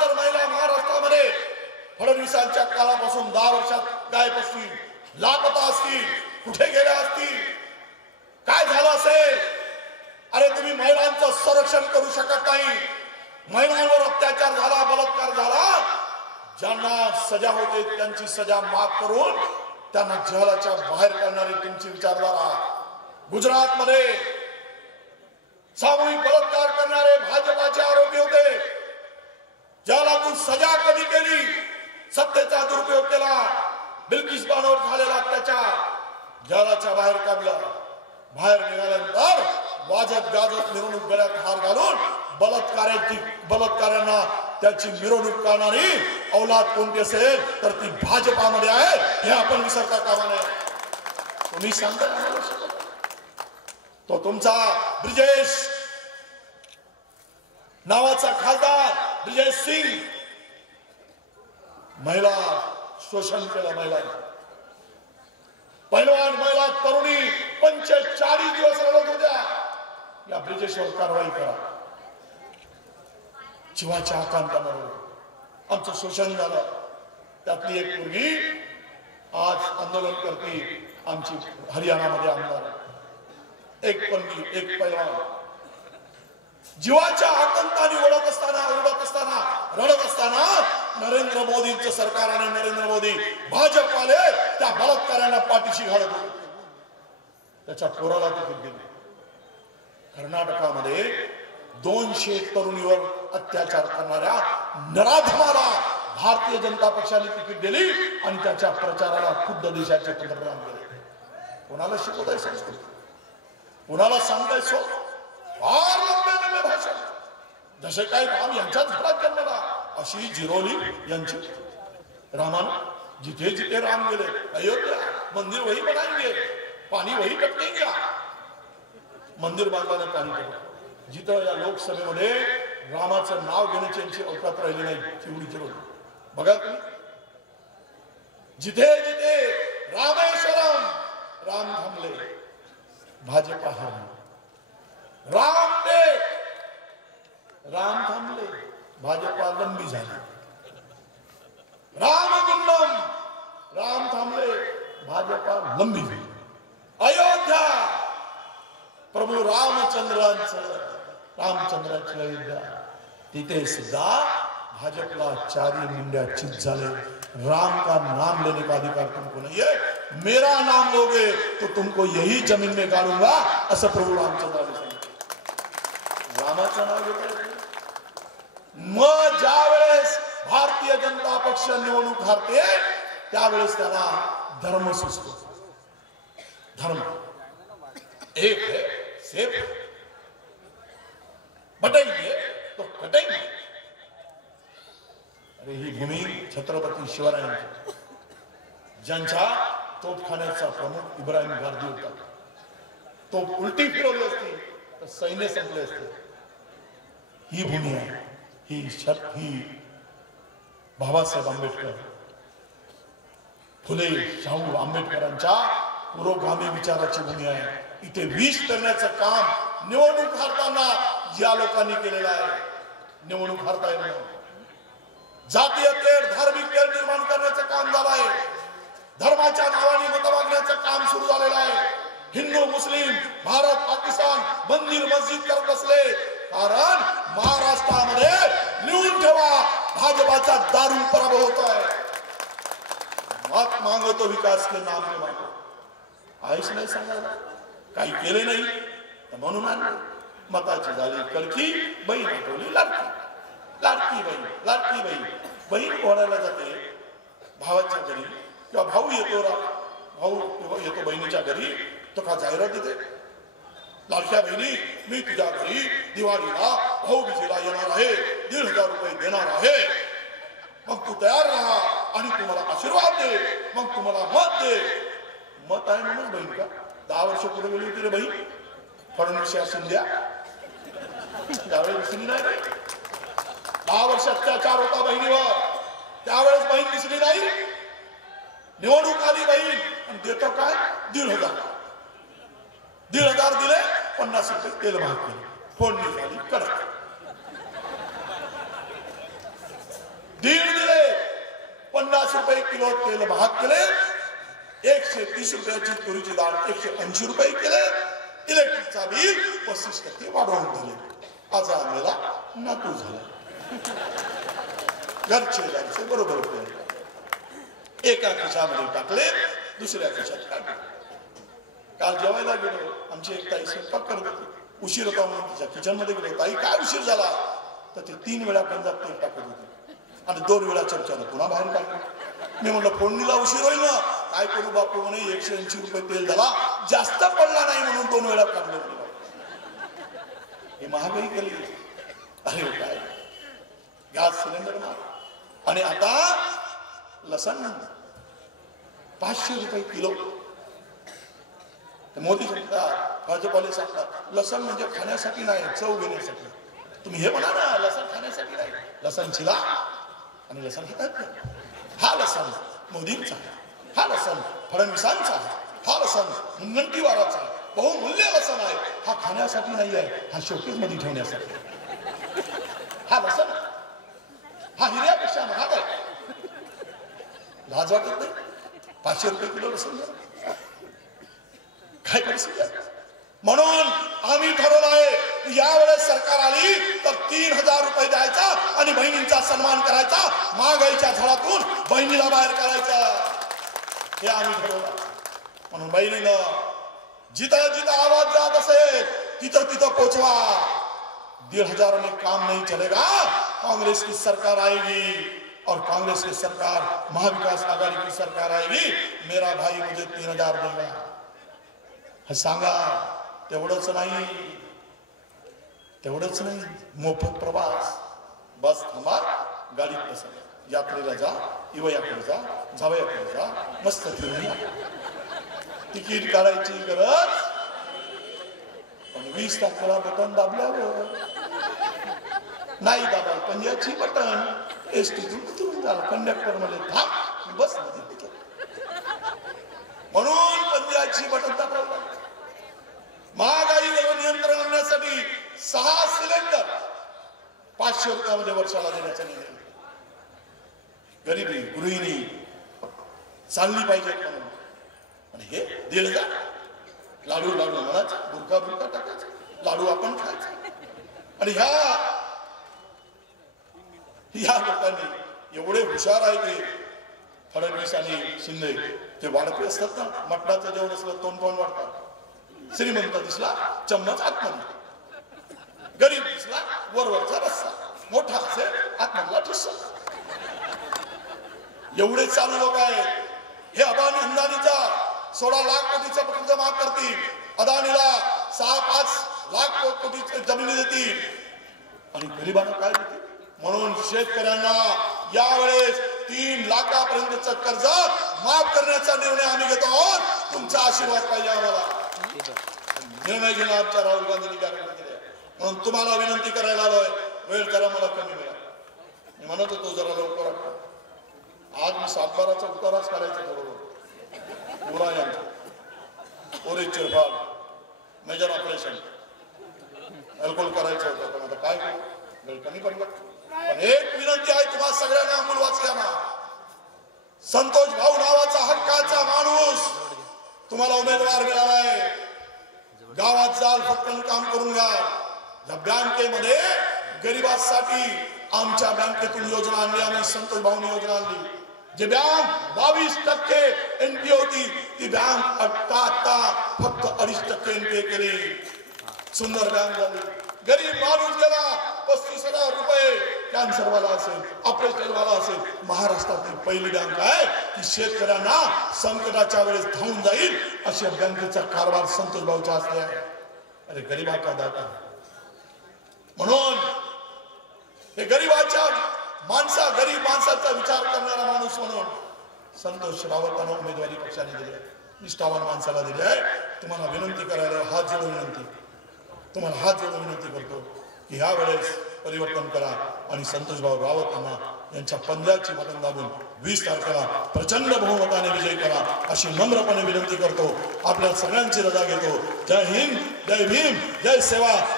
जर महिला महाराष्ट्रामध्ये फडणवीसांच्या काळापासून 10 वर्षात गायब असतील, लापता असतील, कुठे गेल्या असतील, काय झालं असेल? अरे तुम्ही महिलांचं संरक्षण करू शकत नाही. महिलांवर अत्याचार झाला, बलात्कार झाला, ज्यांना सजा होते त्यांची सजा माफ करून त्यांना जेलाच्या बाहेर काढणारी तुमची विचारधारा. गुजरात मध्ये सामूहिक बलात्कार करणारे भाजपाचे आरोपी होते, जेलातून सजा कमी केली, सत्तेचा दुरुपयोग केला, बिल्किस बानोवर झालेला अत्याचार, जेलाच्या बाहेर काढला. बाहेर निघाल्यानंतर वाजत गाजत मिरवणूक गळ्यात हार घालून बलात्काऱ्यांना त्याची मिरवणूक करणारी औलाद कोणती असेल तर ती भाजपामध्ये आहे, हे आपण विसरता कामा नये. तुम्ही सांगता तो तुमचा ब्रिजेश नावाचा खासदार ब्रिजेश सिंग, महिला शोषण केलं. महिला पहिलवान महिला तरुणी 45 दिवस रडत होत्या. या ब्रिजेशवर कारवाई करा. जीवाच्या आकांतामध्ये आमचं शोषण झालं. त्यातली एक मुलगी आज आंदोलन करते. आमची हरियाणामध्ये आमदार एक पणगी, एक पहिलवान जीवाच्या आकांताने ओढत असताना, रडत असताना नरेंद्र मोदींचं सरकार आणि नरेंद्र मोदी भाजपवाले त्या बलात्काऱ्यांना पाठीशी घालत होते. त्याच्या पोराला तिकीट दिले. कर्नाटकामध्ये 200 तरुणीवर अत्याचार करणाऱ्या नराधमाला भारतीय जनता पक्षाने तिकीट दिली आणि त्याच्या प्रचाराला खुद्द देशाचे पंतप्रधान केले. कोणाला शिकवताय संस्कृती? कोणाला सांगताय सो? फार लंबे भाषण. जसे काही राम यांच्याच घरात जन्मला अशी जिरोली यांची. रामानं जिथे जिथे राम गेले, अयोध्या मंदिर वही बनाएंगे, पाणी वही टपकेंगे. मंदिर बांधवाने पाणी टपकलं. जिथं या लोकसभेमध्ये रामाचं नाव घेण्याची यांची अवकात राहिली नाही, चिवडी जिरोली. बघा तुम्ही, जिथे जिथे रामेश्वरम, राम थांबले, भाजपा हरली. राम थांबले, भाजपा लंबी झाली. रामगुंडम, राम थांबले, भाजपा लंबी झाली. अयोध्या प्रभू रामचंद्राची अयोध्या, तिथे सुद्धा भाजपला 4 मुंड्या चित झाले. राम का नाम लेने का अधिकार तुमको नहीं है, मेरा नाम लोगे तो तुमको यही जमीन में गाड़ूंगा, असं प्रभू रामचंद्राने सांगितलं. रामाचं नाव घेतलं. मग ज्यावेळेस भारतीय जनता पक्ष निवडणूक हारते त्यावेळेस त्याला धर्म सुचतो. धर्म एक है, सिर्फ बटेंगे तो कटेंगे. अरे ही भूमी छत्रपती शिवरायांची, ज्यांच्या तोफखान्याचा प्रमुख इब्राहिम गारदी होता. तो उलटी फिरवली असती तर सैन्य संपले असते. ही भूमी आहे, ही बाबासाहेब आंबेडकर, फुले शाहू आंबेडकरांच्या पुरोगामी विचाराची भूमी आहे. इथे विष करण्याचं काम निवडणूक हारताना या लोकांनी केलेलं आहे. निवडणूक हारता येईल नाही. जातीय तेढ, धार्मिक तेढ निर्माण करण्याचं काम झालं आहे. धर्माच्या नावाने मत मागण्याचं काम सुरू झालेलं आहे. हिंदू मुस्लिम, भारत पाकिस्तान, मंदिर मस्जिद करत बसले. कारण महाराष्ट्रामध्ये लिहून ठेवा, भाजपाचा दारुण पराभव होत आहे. मत मागो तो विकास के नाम में मागो. आयुष नाही सांगायला, काही केले नाही तर म्हणून आणलं. मताची झाली कडकी, बहीण आठवली लाडकी. लाडकी बहीण, बहीण पोहायला जाते भावाच्या घरी किंवा भाऊ येतो बहिणीच्या घरी, तो का जाहिरात देते, लाडक्या बहिणी मी तुझ्या घरी दिवाळीला भाऊबीजेला येणार आहे, 1,500 रुपये देणार आहे, मग तू तयार राहा आणि तुम्हाला आशीर्वाद दे, मग तुम्हाला मत दे. मत आहे म्हणून बहीण का? 10 वर्ष पुढे गेली होती रे बहीण फडणवीस या शिंद्या, त्यावेळेस दिसली नाही. 10 वर्ष अत्याचार होता बहिणीवर, त्यावेळेस बहीण दिसली नाही. निवडणूक आली बहीण आणि देतो काय? 1,500. 1,500 दिले, 50 रुपये तेल महाग केले, फोडणी झाली कडक. रुपये किलो तेल महाग केले, 130 रुपयाची तुरीची डाळ 180 रुपये केले, इलेक्ट्रिकचा बिल 35% वाढवून दिले. आज आम्हाला नातू झाला. घरचे बरोबर केले, एका खिशामध्ये टाकले, दुसऱ्या खिशात काढले. काल जेवायला गेलो, आमची एक ताई स्वयंपाक करत होती, उशीर होता म्हणून तिच्या किचन मध्ये गेलो. ताई काय उशीर झाला? तर ते 3 वेळा गंजात तेल टाकत होते आणि 2 वेळा चमच्यानं पुन्हा बाहेर काढलं. मी म्हणलं फोडणीला उशीर होईल ना. काय करू बापू म्हणे, 180 रुपये तेल झाला, जास्त पडला नाही म्हणून 2 वेळा काढले. हे महागाई केली. अरे काय गॅस सिलेंडर महाग. आणि आता लसण 500 रुपये किलो. मोदी सांगतात, भाजपाले सांगतात लसण म्हणजे खाण्यासाठी नाही, चव घेण्यासाठी. तुम्ही हे म्हणा ना, लसण खाण्यासाठी नाही. लसण चिला आणि लसण हातात. हा लसण मोदींचा, हा लसण फडणवीसांचा, हा लसण मुनगंटीवाराचा बहुमूल्य लसण आहे. हा खाण्यासाठी नाही आहे, हा शोकेस मध्ये ठेवण्यासाठी. हा लसण हा हिऱ्यापेक्षा महाग आहे. लाज वाटत नाही? 500 रुपये किलो लसण काय परिस्थिती आहे. म्हणून आम्ही ठरवलं आहे, यावेळेस सरकार आली तर 3000 रुपये द्यायचा आणि बहिणींचा सन्मान करायचा, महागाईच्या झळातून बहिणीला बाहेर काढायचा. हे आम्ही ठरवलं. म्हणून बहिणीनं जिथं जिथं आवाज जात असेल तिथं तिथं पोचवा. 1500 में काम नहीं चलेगा. कांग्रेस की सरकार आएगी और कांग्रेस की सरकार, महाविकास आघाड़ी की सरकार आएगी. मेरा भाई मुझे 3000 देगा. हे सांगा. तेवढंच नाही, मोफत प्रवास. बस थांबा, गाडीत बसा, यात्रेला जा, इवयाकडे जा, जावयाकडे जा, मस्त फिरून या. तिकीट काढायची गरज पण 20 तारखेला बटन दाबल्यावर नाही दाबा, पंजाची बटन एसटीतून उतरून झालं. कंडक्टर मध्ये थांब, बस मध्ये. म्हणून पंजाची बटन दाबलं. महागाईवर नियंत्रण आणण्यासाठी 6 सिलेंडर 500 रुपयामध्ये वर्षाला देण्याचा निर्णय. गरीबी गृहिणी चालली पाहिजे म्हणून. आणि हे 1500 लाडू म्हणायचं, बुरका टाकायचा, लाडू आपण खायचा. आणि ह्या लोकांनी एवढे हुशार आहे की फडणवीस आणि शिंदे ते वाढपे असतात ना, मटणाचं जेवण असलं तोंड पाहून वाढतात. श्रीमंत दिसला चम्मच आतमध्ये, गरीब दिसला वरवरचा रस्सा, मोठा असेल आतमधला ठिस्सा. एवढे चालू लोक आहेत. हे अंदानीचा 16 लाख कोटीचा प्रकल्प माफ करतील, अदानीला 6-5 लाख कोटी जमिनी देतील आणि गरिबांना काय देतील. म्हणून शेतकऱ्यांना यावेळेस 3 लाखापर्यंतचं कर्ज माफ करण्याचा निर्णय आम्ही घेतो आहोत. तुमचा आशीर्वाद पाहिजे आम्हाला. निर्णय घेणं आमच्या राहुल गांधींनी कार्यक्रम केले. म्हणून तुम्हाला विनंती करायला आलोय, वेळ जरा मला कमी मिळाला. मी म्हणत होतो जरा लवकर. आज मी 7-12चा उताराच करायचा बरोबर. पुरा यांचा ओरे चिरफाड मेजर ऑपरेशन अल्कोहोल करायचं होतं, पण आता काय करू, वेळ कमी पडला. पण एक विनंती आहे तुम्हाला सगळ्यांना, अंमल वाचल्याना. संतोष भाऊ नावाचा हक्काचा माणूस तुम्हाला उमेदवार मिळालाय. गावात जाल, पटकन काम करून घ्या. या बँकेमध्ये गरिबांसाठी आमच्या बँकेतून योजना आणली आम्ही. संतोष भाऊनी योजना आणली. जे बँक 22% एनपीए होती ती बँक आता फक्त 2.5% एनपीए केली. सुंदर बँक झाली. गरीब माणूस गेला 35,000 रुपये. कॅन्सर वाला असेल, ऑपरेशन वाला असेल, महाराष्ट्रातील पहिली बँक आहे की शेतकऱ्यांना संकटाच्या वेळेस धावून जाईल अशा बँकेचा कारभार संतोष भाऊचा असले आहे. अरे गरीबा का दाता. म्हणून हे गरीबाच्या गरीब माणसाचा विचार करणारा माणूस म्हणून संतोष रावतांना उमेदवारी पक्षाने दिली आहे. निष्ठावान माणसाला दिली आहे. तुम्हाला विनंती करायला हात जोडून विनंती करतो की ह्या वेळेस परिवर्तन करा आणि संतोष भाऊ रावतांना यांच्या पंजाची बटन दाबून 20 तारखेला प्रचंड बहुमताने विजय करा अशी नम्रपणे विनंती करतो. आपल्या सगळ्यांची रजा घेतो. जय हिंद, जय भीम, जय सेवा.